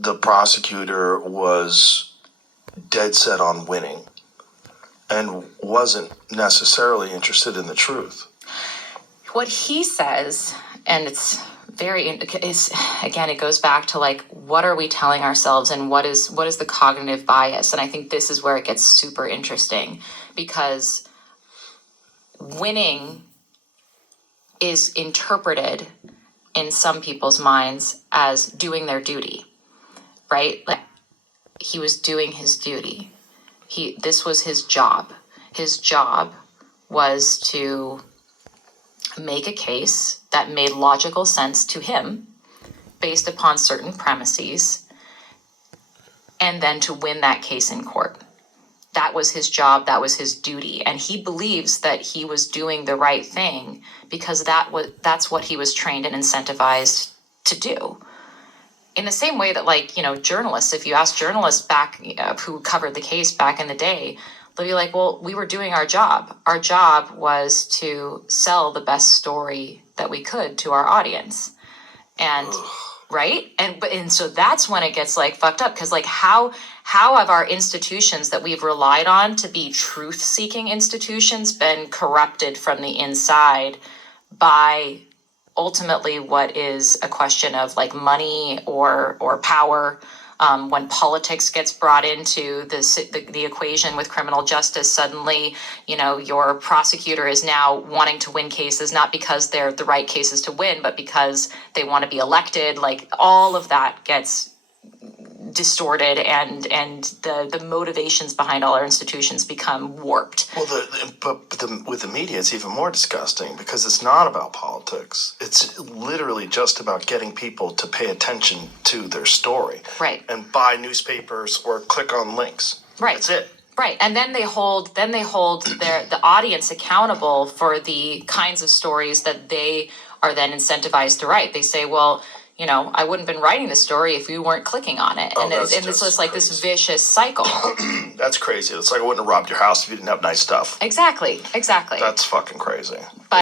the prosecutor was dead set on winning and wasn't necessarily interested in the truth. What he says, and it's again, it goes back to like, what are we telling ourselves and what is the cognitive bias? And I think this is where it gets super interesting, because winning is interpreted in some people's minds as doing their duty, right? Like, he was doing his duty. This was his job. His job was to make a case that made logical sense to him based upon certain premises, and then to win that case in court. That was his job. That was his duty. And he believes that he was doing the right thing because that's what he was trained and incentivized to do. In the same way that, like, journalists, if you ask journalists back who covered the case back in the day, they'll be like, well, we were doing our job. Our job was to sell the best story that we could to our audience. And right? And so that's when it gets like fucked up, because like how have our institutions that we've relied on to be truth-seeking institutions been corrupted from the inside by ultimately what is a question of like money or power? When politics gets brought into the equation with criminal justice, suddenly, your prosecutor is now wanting to win cases, not because they're the right cases to win, but because they want to be elected. Like, all of that gets distorted, and the motivations behind all our institutions become warped. Well, with the media, it's even more disgusting, because it's not about politics. It's literally just about getting people to pay attention to their story, right? And buy newspapers or click on links, right? That's it, right? And then they hold the audience accountable for the kinds of stories that they are then incentivized to write. They say, well, I wouldn't have been writing this story if you weren't clicking on it. And it's just like this vicious cycle. That's crazy. It's like I wouldn't have robbed your house if you didn't have nice stuff. Exactly. That's fucking crazy. But